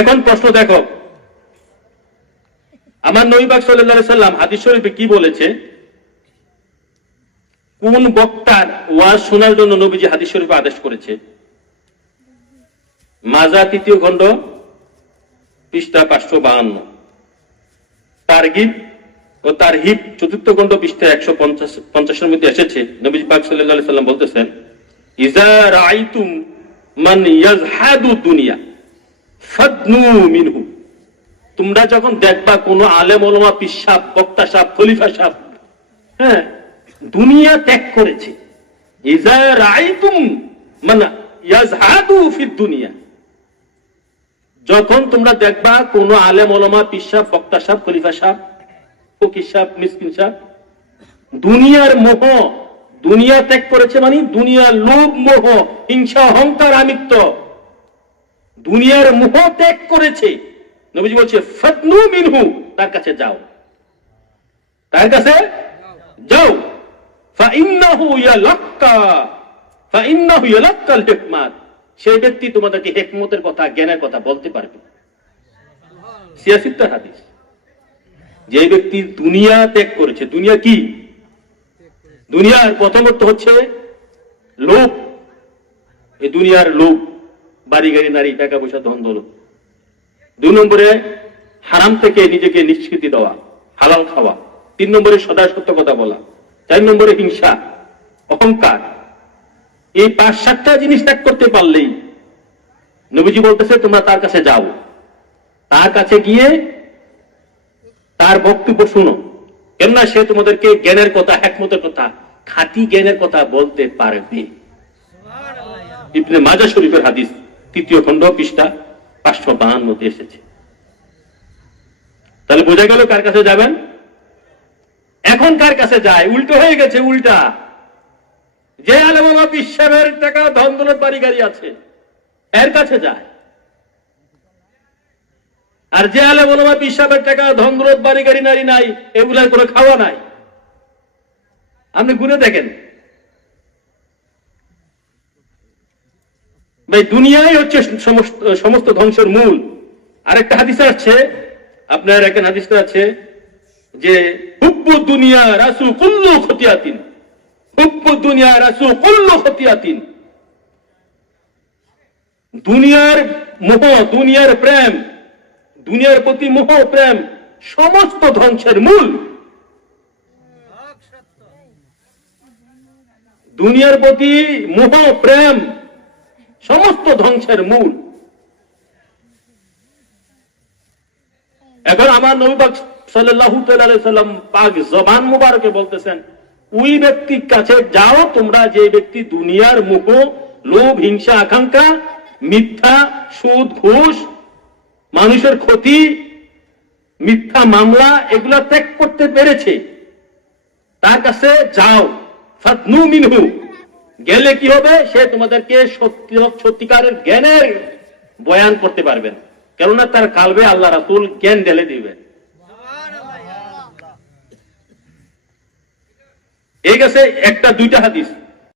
এখন প্রশ্ন দেখো। আমার সাল্লাহ সাল্লাম হাদিস শরীফে কি বলেছে? কোন বক্তার ওয়াজ শোনার জন্য নবীজি হাদিস শরীফে আদেশ করেছে? মাজা তৃতীয় খণ্ড, পৃষ্ঠা পাঁচশো বাহান্ন। তারগিব ও তার হিপ চতুর্থ খণ্ড, পৃষ্ঠা একশো পঞ্চাশ, পঞ্চাশের মধ্যে এসেছে। নবীজি পাক সাল্লাহ সাল্লাম বলতেছেন, ইজা রাইতুম মান ইয়াজহাদু দুনিয়া। তোমরা যখন দেখবা কোন আলেম ওলমা পিসাব বক্তা সাহ খলিফা সাহ হ্যাঁ দুনিয়া ত্যাগ করেছে। যখন তোমরা দেখবা কোন আলেম ওলমা পিসাব বক্তা সাহ খলিফা সাহ ফকির সাহ মিসকিন সাহ দুনিয়ার মোহ, দুনিয়া ত্যাগ করেছে মানে দুনিয়ার লোভ মোহ, হিংসা, অহংকার আমিত্ব দুনিয়ার মোহ ত্যাগ করেছে। নবীজি বলছে ফতনু মিনহু, তার কাছে যাও। তার কাছে যাও। ফাইন্নাহু ইয়ালাক্কা, ফাইন্নাহু ইয়ালাক্কাল হিকমাত। সেই ব্যক্তি তোমাদেরকে হেকমতের কথা, জ্ঞানের কথা বলতে পারবে। সিয়াসিত্তার হাদিস। যে ব্যক্তি দুনিয়া ত্যাগ করেছে, দুনিয়া কি? দুনিয়ার প্রথমত হচ্ছে লোভ। এই দুনিয়ার লোভ। বাড়ি গাড়ি নারী টাকা পয়সা ধন দৌলত। দুই নম্বরে হারাম থেকে নিজেকে নিষ্কৃতি দেওয়া হালাল খাওয়া। তিন নম্বরে সদা সত্য কথা বলা। চার নম্বরে হিংসা অহংকার। এই পাঁচ সাতটা জিনিস ত্যাগ করতে পারলেই নবীজি বলতেছে তোমরা তার কাছে যাও। তার কাছে গিয়ে তার বক্তব্য শুনো। কেননা সে তোমাদেরকে জ্ঞানের কথা একমতের কথা খাঁটি জ্ঞানের কথা বলতে পারবে। ইবনে মাজা শরীফের হাদিস। তৃতীয় খণ্ড পৃষ্ঠা পাঁচশো বাহান্নতে এসেছে। তাহলে বোঝা গেল কার কাছে যাবেন? এখন কার কাছে যায়? উল্টো হয়ে গেছে, উল্টা। যে আলমামা বিশ্বের টাকা ধন দৌলত বাড়ি গাড়ি আছে। এর কাছে যায়? আর যে আলে বলবা পিসাবের টাকা ধন দৌলত বাড়ি গাড়ি নারী নাই, এগুলার কোনো খাওয়া নাই। আপনি গুনে দেখেন। ভাই, দুনিয়াই হচ্ছে সমস্ত ধ্বংসের মূল। আরেকটা হাদিস আছে, আপনার একটা হাদিসটা আছে যে, হুব্বু দুনিয়া রাসু কুল্লু খতিয়াতিন। হুব্বু দুনিয়া রাসু কুল্লু খতিয়াতিন। দুনিয়ার মোহ, দুনিয়ার প্রেম, দুনিয়ার প্রতি মোহ, প্রেম, সমস্ত ধ্বংসের মূল। দুনিয়ার প্রতি মোহ, প্রেম সমস্ত ধ্বংসের মূল। এখন আমার নবীবাগ সাল্লাহু সাল্লাম পাক জবান মুবারকে বলতেছেন, ওই ব্যক্তির কাছে যাও, তোমরা যে ব্যক্তি দুনিয়ার মুখ, লোভ, হিংসা, আকাঙ্ক্ষা, মিথ্যা, সুদ, ঘুষ, মানুষের ক্ষতি, মিথ্যা মামলা, এগুলা ত্যাগ করতে পেরেছে, তার কাছে যাও, ফাতনু মিনহু। গেলে কি হবে? সে তোমাদেরকে সত্যি সত্যিকারের জ্ঞানের বয়ান করতে পারবেন কেননা তার কালবে আল্লাহ রাসুল জ্ঞান ঢেলে দিবে। এই গেছে একটা, দুইটা হাদিস।